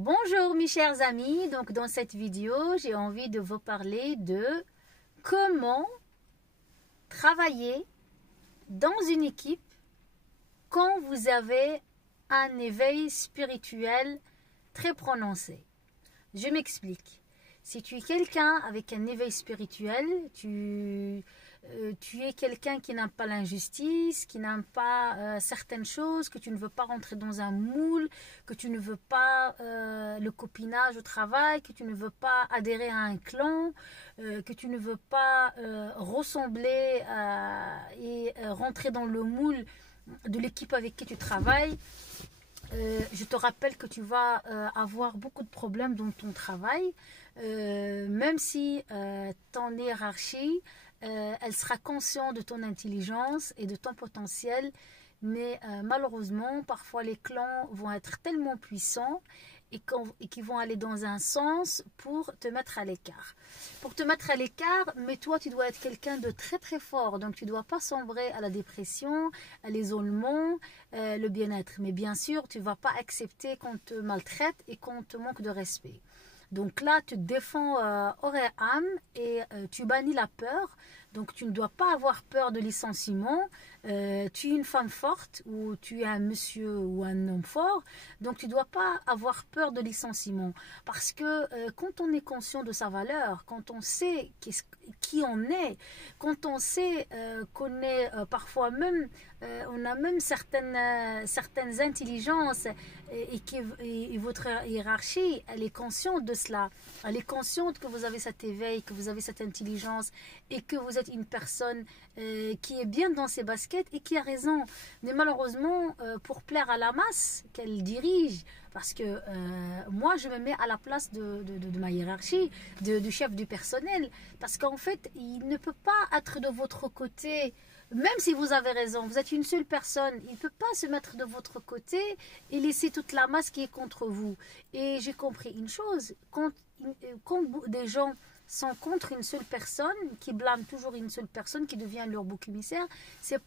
Bonjour mes chers amis, donc dans cette vidéo j'ai envie de vous parler de comment travailler dans une équipe quand vous avez un éveil spirituel très prononcé. Je m'explique. Si tu es quelqu'un avec un éveil spirituel, tu es quelqu'un qui n'aime pas l'injustice, qui n'aime pas certaines choses, que tu ne veux pas rentrer dans un moule, que tu ne veux pas le copinage au travail, que tu ne veux pas adhérer à un clan, que tu ne veux pas ressembler et rentrer dans le moule de l'équipe avec qui tu travailles. Je te rappelle que tu vas avoir beaucoup de problèmes dans ton travail, même si ton hiérarchie, elle sera consciente de ton intelligence et de ton potentiel, mais malheureusement, parfois les clans vont être tellement puissants et qui vont aller dans un sens pour te mettre à l'écart. Pour te mettre à l'écart, mais toi, tu dois être quelqu'un de très très fort, donc tu ne dois pas sombrer à la dépression, à l'isolement, le bien-être. Mais bien sûr, tu ne vas pas accepter qu'on te maltraite et qu'on te manque de respect. Donc là, tu te défends corps et âme et tu bannis la peur. Donc tu ne dois pas avoir peur de licenciement. Tu es une femme forte ou tu es un monsieur ou un homme fort. Donc tu ne dois pas avoir peur de licenciement. Parce que quand on est conscient de sa valeur, quand on sait qui on est, quand on sait qu'on est parfois même, on a même certaines intelligences et votre hiérarchie, elle est consciente de cela. Elle est consciente que vous avez cet éveil, que vous avez cette intelligence et que vous êtes une personne qui est bien dans ses baskets et qui a raison. Mais malheureusement, pour plaire à la masse qu'elle dirige, parce que moi, je me mets à la place de ma hiérarchie, du chef du personnel, parce qu'en fait, il ne peut pas être de votre côté. Même si vous avez raison, vous êtes une seule personne, il ne peut pas se mettre de votre côté et laisser toute la masse qui est contre vous. Et j'ai compris une chose, quand des gens sont contre une seule personne, qui blâment toujours une seule personne, qui devient leur bouc émissaire, c'est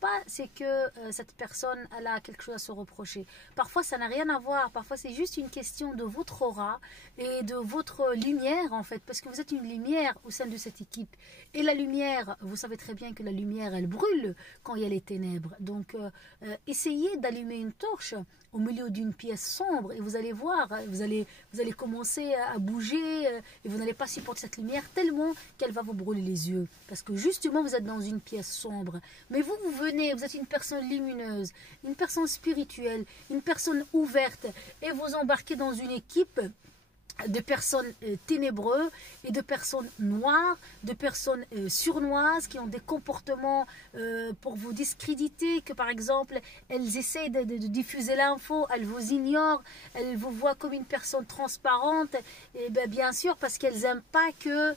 que cette personne elle a quelque chose à se reprocher. Parfois, ça n'a rien à voir. Parfois, c'est juste une question de votre aura et de votre lumière, en fait, parce que vous êtes une lumière au sein de cette équipe. Et la lumière, vous savez très bien que la lumière, elle brûle quand il y a les ténèbres. Donc, essayez d'allumer une torche au milieu d'une pièce sombre et vous allez voir, vous allez commencer à bouger et vous n'allez pas supporter cette lumière tellement qu'elle va vous brûler les yeux. Parce que justement, vous êtes dans une pièce sombre. Mais vous venez, vous êtes une personne lumineuse, une personne spirituelle, une personne ouverte et vous embarquez dans une équipe de personnes ténébreuses et de personnes noires, de personnes surnoises qui ont des comportements pour vous discréditer, que par exemple elles essayent de diffuser l'info, elles vous ignorent, elles vous voient comme une personne transparente, et bien sûr parce qu'elles n'aiment pas que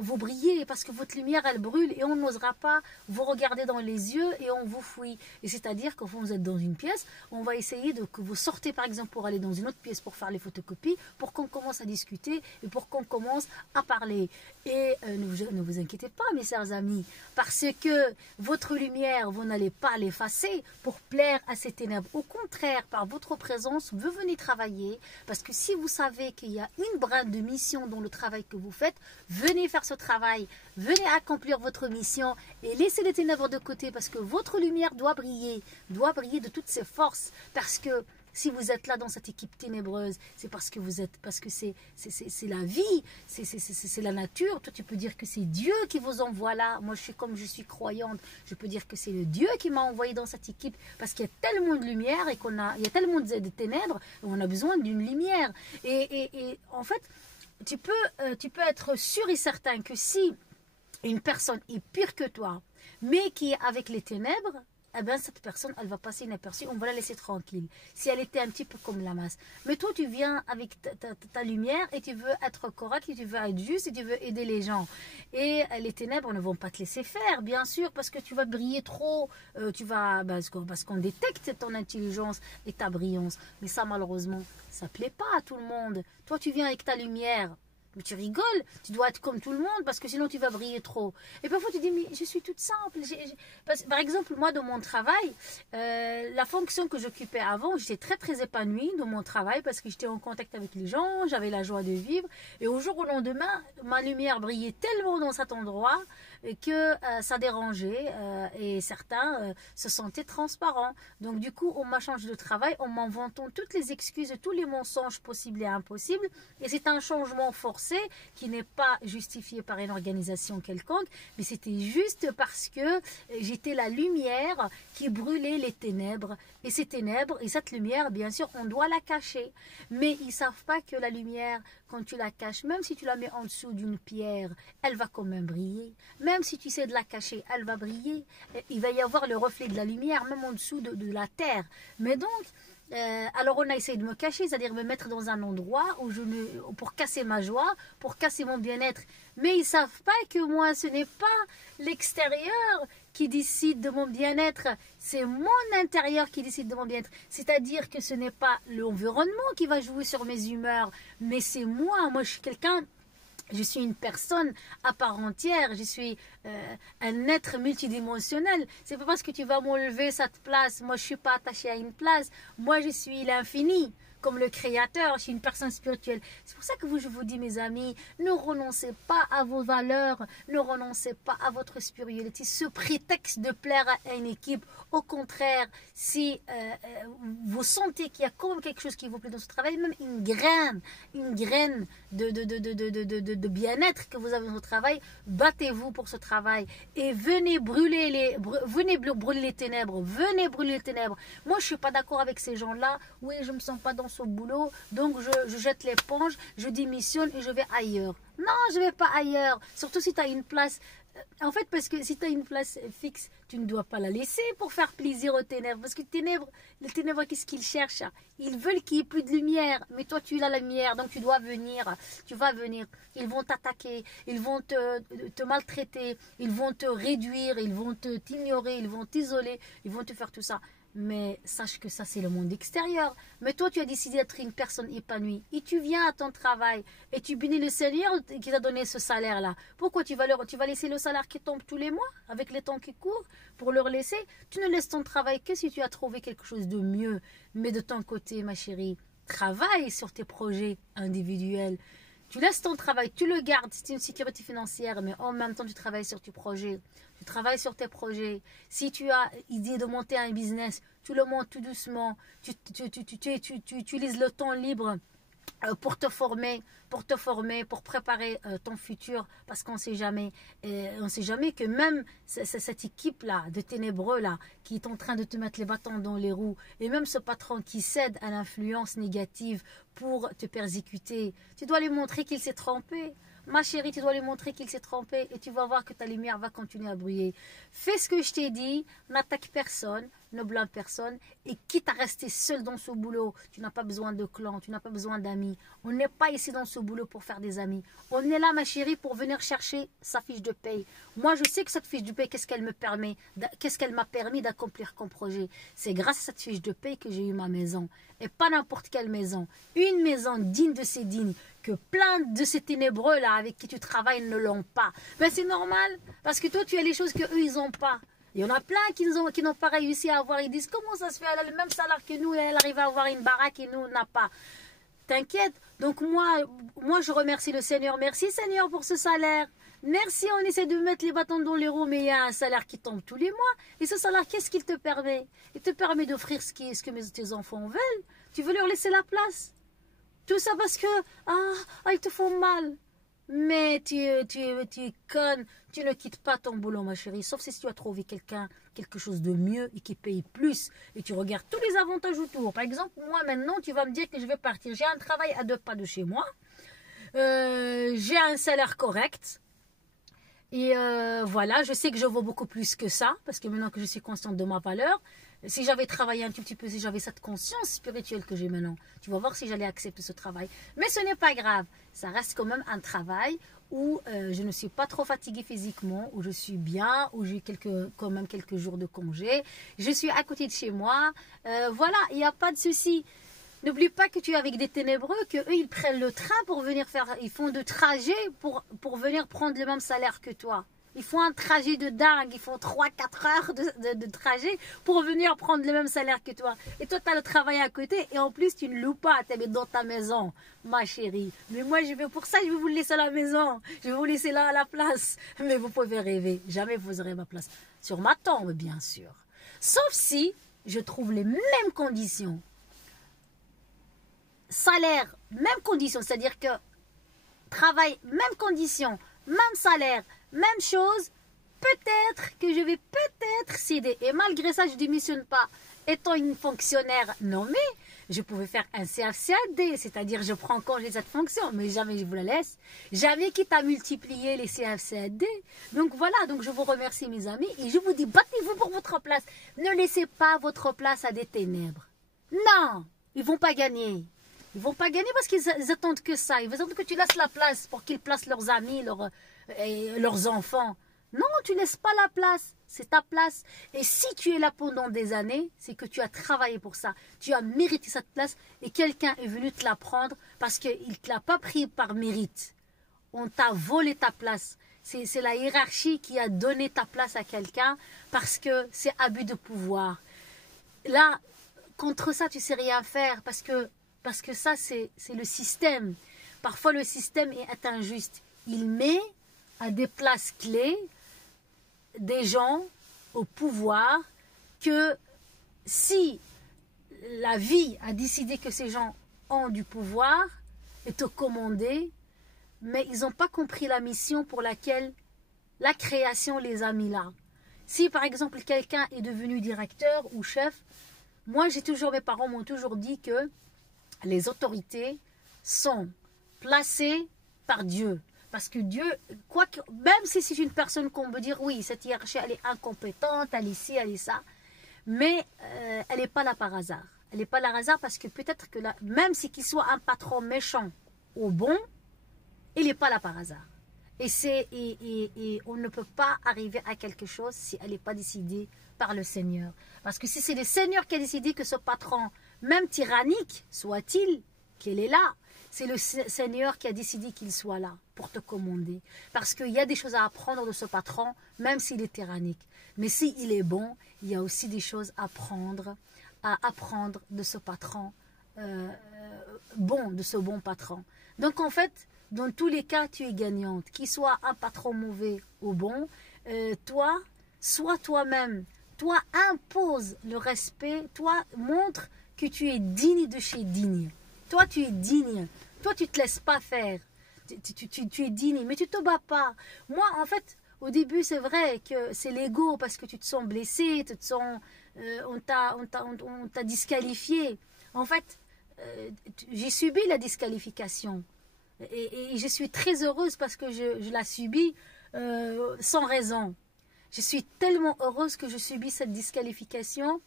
vous brillez, parce que votre lumière elle brûle et on n'osera pas vous regarder dans les yeux et on vous fuit. Et c'est-à-dire que quand vous êtes dans une pièce, on va essayer que vous sortez par exemple pour aller dans une autre pièce pour faire les photocopies, pour qu'on commence à discuter et pour qu'on commence à parler. Et ne vous inquiétez pas mes chers amis, parce que votre lumière, vous n'allez pas l'effacer pour plaire à ces ténèbres. Au contraire, par votre présence, vous venez travailler, parce que si vous savez qu'il y a une brin de mission dans le travail que vous faites, venez faire ce travail, venez accomplir votre mission et laissez les ténèbres de côté, parce que votre lumière doit briller de toutes ses forces, parce que si vous êtes là dans cette équipe ténébreuse, c'est parce que c'est la vie, c'est la nature. Toi, tu peux dire que c'est Dieu qui vous envoie là. Moi, je suis croyante, je peux dire que c'est le Dieu qui m'a envoyé dans cette équipe parce qu'il y a tellement de lumière et il y a tellement de ténèbres, on a besoin d'une lumière. Et en fait, tu peux être sûr et certain que si une personne est pire que toi, mais qui est avec les ténèbres, eh bien, cette personne, elle va passer inaperçue, on va la laisser tranquille, si elle était un petit peu comme la masse. Mais toi, tu viens avec ta lumière et tu veux être correct, et tu veux être juste, et tu veux aider les gens. Et les ténèbres ne vont pas te laisser faire, bien sûr, parce que tu vas briller trop, parce qu'on détecte ton intelligence et ta brillance. Mais ça, malheureusement, ça ne plaît pas à tout le monde. Toi, tu viens avec ta lumière. Mais tu rigoles, tu dois être comme tout le monde parce que sinon tu vas briller trop. Et parfois tu dis, mais je suis toute simple. Par exemple, moi, dans mon travail, la fonction que j'occupais avant, j'étais très très épanouie dans mon travail parce que j'étais en contact avec les gens, j'avais la joie de vivre. Et au jour au lendemain, ma lumière brillait tellement dans cet endroit que ça dérangeait et certains se sentaient transparents. Donc du coup, on m'a changé de travail en m'inventant toutes les excuses, tous les mensonges possibles et impossibles. Et c'est un changement forcé qui n'est pas justifié par une organisation quelconque, mais c'était juste parce que j'étais la lumière qui brûlait les ténèbres. Et ces ténèbres et cette lumière, bien sûr, on doit la cacher. Mais ils ne savent pas que la lumière, quand tu la caches, même si tu la mets en dessous d'une pierre, elle va quand même briller. Même si tu sais de la cacher, elle va briller. Il va y avoir le reflet de la lumière, même en dessous de la terre. Mais donc, alors on a essayé de me cacher, c'est-à-dire me mettre dans un endroit où pour casser ma joie, pour casser mon bien-être. Mais ils ne savent pas que moi, ce n'est pas l'extérieur qui décide de mon bien-être, c'est mon intérieur qui décide de mon bien-être. C'est-à-dire que ce n'est pas l'environnement qui va jouer sur mes humeurs, mais c'est moi. Moi, je suis quelqu'un... Je suis une personne à part entière, je suis un être multidimensionnel. C'est pas parce que tu vas m'enlever cette place, moi je suis pas attachée à une place, moi je suis l'infini, comme le créateur, je suis une personne spirituelle. C'est pour ça que je vous dis mes amis, ne renoncez pas à vos valeurs, ne renoncez pas à votre spiritualité, ce prétexte de plaire à une équipe. Au contraire, si vous sentez qu'il y a quand même quelque chose qui vous plaît dans ce travail, même une graine de bien-être que vous avez dans votre travail, battez-vous pour ce travail et venez brûler les ténèbres, venez brûler les ténèbres. Moi, je suis pas d'accord avec ces gens-là. Oui, je me sens pas dans ce boulot, donc je jette l'éponge, je démissionne et je vais ailleurs. Non, je vais pas ailleurs, surtout si tu as une place. En fait, parce que si tu as une place fixe, tu ne dois pas la laisser pour faire plaisir aux ténèbres. Parce que les ténèbres, qu'est-ce qu'ils cherchent? Ils veulent qu'il n'y ait plus de lumière. Mais toi, tu as la lumière, donc tu dois venir. Tu vas venir. Ils vont t'attaquer, ils vont te maltraiter, ils vont te réduire, ils vont t'ignorer, ils vont t'isoler, ils vont te faire tout ça. Mais sache que ça, c'est le monde extérieur. Mais toi, tu as décidé d'être une personne épanouie. Et tu viens à ton travail. Et tu bénis le Seigneur qui t'a donné ce salaire-là. Pourquoi tu vas laisser le salaire qui tombe tous les mois, avec les temps qui courent, pour leur laisser? Tu ne laisses ton travail que si tu as trouvé quelque chose de mieux. Mais de ton côté, ma chérie, travaille sur tes projets individuels. Tu laisses ton travail, tu le gardes, c'est une sécurité financière, mais en même temps, tu travailles sur tes projets. Tu travailles sur tes projets. Si tu as idée de monter un business, tu le montes tout doucement. Tu utilises le temps libre pour te former, pour préparer ton futur, parce qu'on sait jamais que même cette équipe-là, de ténébreux-là, qui est en train de te mettre les bâtons dans les roues, et même ce patron qui cède à l'influence négative pour te persécuter, tu dois lui montrer qu'il s'est trompé. Ma chérie, tu dois lui montrer qu'il s'est trompé et tu vas voir que ta lumière va continuer à briller. Fais ce que je t'ai dit, n'attaque personne, ne blâme personne et quitte à rester seul dans ce boulot, tu n'as pas besoin de clan, tu n'as pas besoin d'amis. On n'est pas ici dans ce boulot pour faire des amis. On est là, ma chérie, pour venir chercher sa fiche de paye. Moi, je sais que cette fiche de paye, qu'est-ce qu'elle m'a permis d'accomplir comme projet. C'est grâce à cette fiche de paye que j'ai eu ma maison. Et pas n'importe quelle maison. Une maison digne de ses dignes. Que plein de ces ténébreux là avec qui tu travailles ne l'ont pas. Ben c'est normal, parce que toi tu as les choses qu'eux ils n'ont pas. Il y en a plein qui n'ont pas réussi à avoir. Ils disent comment ça se fait, elle a le même salaire que nous, elle arrive à avoir une baraque et nous on n'a pas. T'inquiète, donc moi je remercie le Seigneur. Merci Seigneur pour ce salaire. Merci, on essaie de mettre les bâtons dans les roues, mais il y a un salaire qui tombe tous les mois. Et ce salaire, qu'est-ce qu'il te permet? Il te permet d'offrir ce que tes enfants veulent. Tu veux leur laisser la place. Tout ça parce que, ils te font mal. Mais tu es conne, tu ne quittes pas ton boulot, ma chérie. Sauf si tu as trouvé quelque chose de mieux et qui paye plus. Et tu regardes tous les avantages autour. Par exemple, moi maintenant, tu vas me dire que je vais partir. J'ai un travail à 2 pas de chez moi. J'ai un salaire correct. Et voilà, je sais que je vaux beaucoup plus que ça. Parce que maintenant que je suis consciente de ma valeur, si j'avais travaillé un tout petit peu, si j'avais cette conscience spirituelle que j'ai maintenant, tu vas voir si j'allais accepter ce travail. Mais ce n'est pas grave. Ça reste quand même un travail où je ne suis pas trop fatiguée physiquement, où je suis bien, où j'ai quand même quelques jours de congé. Je suis à côté de chez moi. Voilà, il n'y a pas de souci. N'oublie pas que tu es avec des ténébreux, que eux ils prennent le train pour venir faire, ils font de trajet pour venir prendre le même salaire que toi. Ils font un trajet de dingue, ils font 3-4 heures de trajet pour venir prendre le même salaire que toi. Et toi, tu as le travail à côté et en plus, tu ne loues pas, tu es dans ta maison, ma chérie. Mais moi, pour ça, je vais vous le laisser à la maison. Je vais vous laisser là à la place. Mais vous pouvez rêver, jamais vous aurez ma place. Sur ma tombe, bien sûr. Sauf si je trouve les mêmes conditions. Salaire, même conditions, c'est-à-dire que travail, même conditions, même salaire, même chose, peut-être que je vais peut-être céder. Et malgré ça, je ne démissionne pas. Étant une fonctionnaire nommée, je pouvais faire un CFCAD, c'est-à-dire je prends congé de cette fonction, mais jamais je vous la laisse. Jamais quitte à multiplier les CFCAD. Donc voilà, donc je vous remercie mes amis et je vous dis, battez-vous pour votre place. Ne laissez pas votre place à des ténèbres. Non, ils ne vont pas gagner. Ils ne vont pas gagner parce qu'ils attendent que ça. Ils attendent que tu laisses la place pour qu'ils placent leurs amis, leurs enfants. Non, tu ne laisses pas la place. C'est ta place. Et si tu es là pendant des années, c'est que tu as travaillé pour ça. Tu as mérité cette place et quelqu'un est venu te la prendre parce qu'il ne te l'a pas pris par mérite. On t'a volé ta place. C'est la hiérarchie qui a donné ta place à quelqu'un parce que c'est abus de pouvoir. Là, contre ça, tu ne sais rien faire parce que ça, c'est le système. Parfois, le système est injuste. Il met à des places clés des gens au pouvoir que si la vie a décidé que ces gens ont du pouvoir et te commander, mais ils n'ont pas compris la mission pour laquelle la création les a mis là. Si par exemple quelqu'un est devenu directeur ou chef, mes parents m'ont toujours dit que les autorités sont placées par Dieu. Parce que Dieu, même si c'est une personne qu'on peut dire, oui, cette hiérarchie, elle est incompétente, elle est ci, elle est ça, mais elle n'est pas là par hasard. Elle n'est pas là par hasard parce que peut-être que même si qu'il soit un patron méchant ou bon, il n'est pas là par hasard. Et on ne peut pas arriver à quelque chose si elle n'est pas décidée par le Seigneur. Parce que si c'est le Seigneur qui a décidé que ce patron, même tyrannique soit-il, qu'il est là, c'est le Seigneur qui a décidé qu'il soit là pour te commander. Parce qu'il y a des choses à apprendre de ce patron, même s'il est tyrannique. Mais s'il est bon, il y a aussi des choses à apprendre de ce patron bon, de ce bon patron. Donc en fait, dans tous les cas, tu es gagnante. Qu'il soit un patron mauvais ou bon, toi, sois toi-même. Toi, impose le respect. Toi, montre que tu es digne de chez digne. Toi, tu es digne. Toi, tu ne te laisses pas faire. Tu es digne, mais tu ne te bats pas. Moi, en fait, au début, c'est vrai que c'est l'ego parce que tu te sens blessé, on t'a disqualifié. En fait, j'ai subi la disqualification. Et je suis très heureuse parce que je la subis sans raison. Je suis tellement heureuse que je subis cette disqualification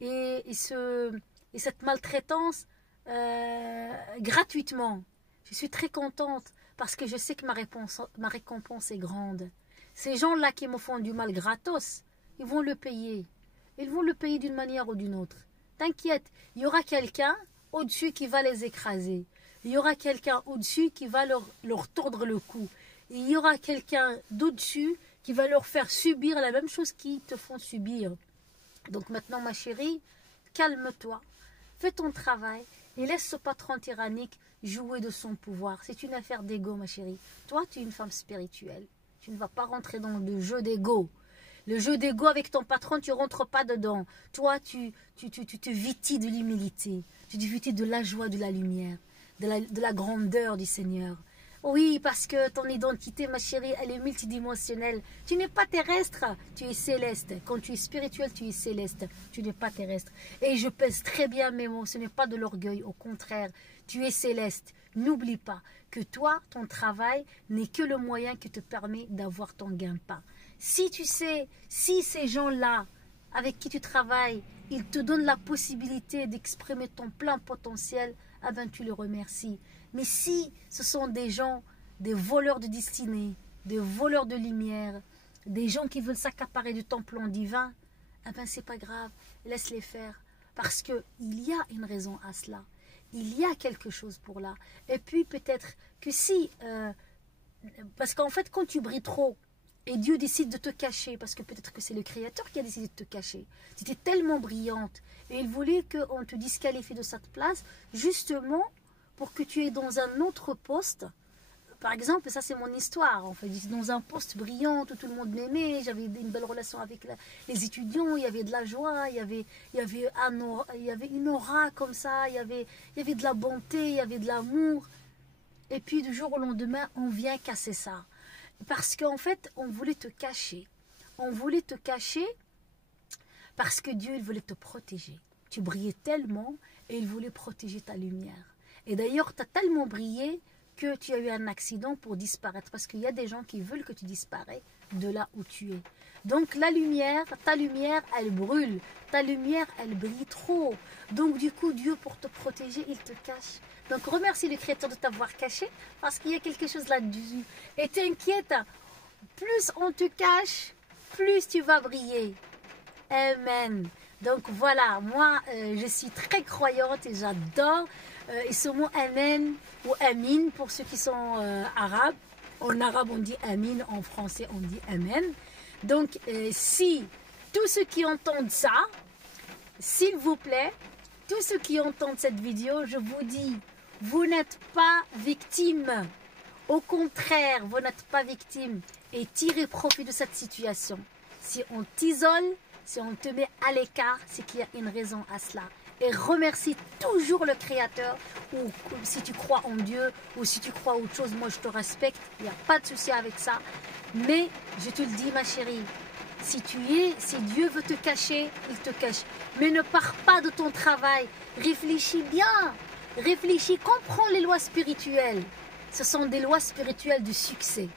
et cette maltraitance gratuitement. Je suis très contente parce que je sais que ma récompense est grande. Ces gens-là qui me font du mal gratos, ils vont le payer. Ils vont le payer d'une manière ou d'une autre. T'inquiète, il y aura quelqu'un au-dessus qui va les écraser. Il y aura quelqu'un au-dessus qui va leur tordre le cou. Il y aura quelqu'un d'au-dessus qui va leur faire subir la même chose qu'ils te font subir. Donc maintenant, ma chérie, calme-toi, fais ton travail et laisse ce patron tyrannique jouer de son pouvoir. C'est une affaire d'ego, ma chérie. Toi, tu es une femme spirituelle. Tu ne vas pas rentrer dans le jeu d'ego. Le jeu d'ego avec ton patron, tu ne rentres pas dedans. Toi, tu te vêtis de l'humilité. Tu te vêtis de la joie, de la lumière, de la grandeur du Seigneur. Oui, parce que ton identité, ma chérie, elle est multidimensionnelle. Tu n'es pas terrestre, tu es céleste. Quand tu es spirituel, tu es céleste. Tu n'es pas terrestre. Et je pèse très bien mes mots, ce n'est pas de l'orgueil. Au contraire, tu es céleste. N'oublie pas que toi, ton travail n'est que le moyen qui te permet d'avoir ton gain-pain. Si tu sais, si ces gens-là avec qui tu travailles, ils te donnent la possibilité d'exprimer ton plein potentiel, ah ben tu le remercies. Mais si ce sont des gens, des voleurs de destinée, des voleurs de lumière, des gens qui veulent s'accaparer de ton plan divin, ah ben c'est pas grave, laisse-les faire. Parce qu'il y a une raison à cela. il y a quelque chose pour là. Et puis peut-être que si, parce qu'en fait quand tu brilles trop, et Dieu décide de te cacher, parce que peut-être que c'est le Créateur qui a décidé de te cacher. Tu étais tellement brillante, et il voulait qu'on te disqualifie de cette place, justement pour que tu aies dans un autre poste. Par exemple, ça c'est mon histoire, en fait, j'étais dans un poste brillant, où tout le monde m'aimait, j'avais une belle relation avec les étudiants, il y avait de la joie, il y avait une aura comme ça, il y avait de la bonté, il y avait de l'amour. Et puis du jour au lendemain, on vient casser ça. Parce qu'en fait, on voulait te cacher. On voulait te cacher parce que Dieu, il voulait te protéger. Tu brillais tellement et il voulait protéger ta lumière. Et d'ailleurs, tu as tellement brillé que tu as eu un accident pour disparaître. Parce qu'il y a des gens qui veulent que tu disparaisses de là où tu es. Donc la lumière, ta lumière, elle brûle. Ta lumière, elle brille trop. Donc du coup, Dieu, pour te protéger, il te cache. Donc remercie le Créateur de t'avoir caché parce qu'il y a quelque chose là-dessus. Et t'inquiète, plus on te cache, plus tu vas briller. Amen. Donc voilà, moi je suis très croyante et j'adore. Et ce mot Amen ou Amin pour ceux qui sont arabes. En arabe on dit Amin, en français on dit Amen. Donc si tous ceux qui entendent ça, s'il vous plaît, tous ceux qui entendent cette vidéo, je vous dis, vous n'êtes pas victime. Au contraire, vous n'êtes pas victime. Et tirez profit de cette situation. Si on t'isole, si on te met à l'écart, c'est qu'il y a une raison à cela. Et remercie toujours le Créateur, ou si tu crois en Dieu, ou si tu crois autre chose, moi je te respecte, il n'y a pas de souci avec ça. Mais je te le dis ma chérie, si Dieu veut te cacher, il te cache. Mais ne pars pas de ton travail, réfléchis bien, réfléchis, comprends les lois spirituelles. Ce sont des lois spirituelles du succès.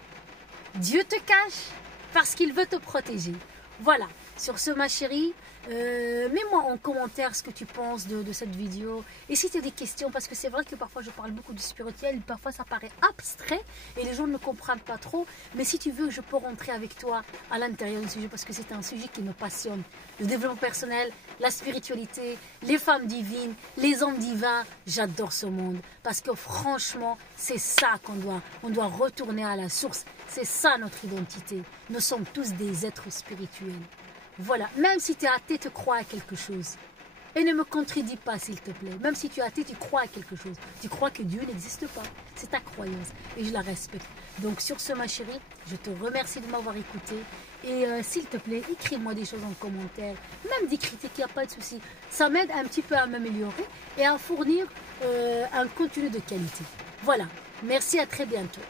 Dieu te cache parce qu'il veut te protéger. Voilà, sur ce ma chérie, mets-moi en commentaire ce que tu penses de cette vidéo. Et si tu as des questions, parce que c'est vrai que parfois je parle beaucoup du spirituel, parfois ça paraît abstrait et les gens ne comprennent pas trop. Mais si tu veux, je peux rentrer avec toi à l'intérieur du sujet parce que c'est un sujet qui me passionne. Le développement personnel, la spiritualité, les femmes divines, les hommes divins, j'adore ce monde. Parce que franchement, c'est ça on doit retourner à la source. C'est ça notre identité. Nous sommes tous des êtres spirituels. Voilà, même si tu es athée, tu crois à quelque chose. Et ne me contredis pas, s'il te plaît. Même si tu es athée, tu crois à quelque chose. Tu crois que Dieu n'existe pas. C'est ta croyance. Et je la respecte. Donc, sur ce, ma chérie, je te remercie de m'avoir écouté. Et s'il te plaît, écris-moi des choses en commentaire. Même des critiques, il n'y a pas de souci. Ça m'aide un petit peu à m'améliorer et à fournir un contenu de qualité. Voilà. Merci, à très bientôt.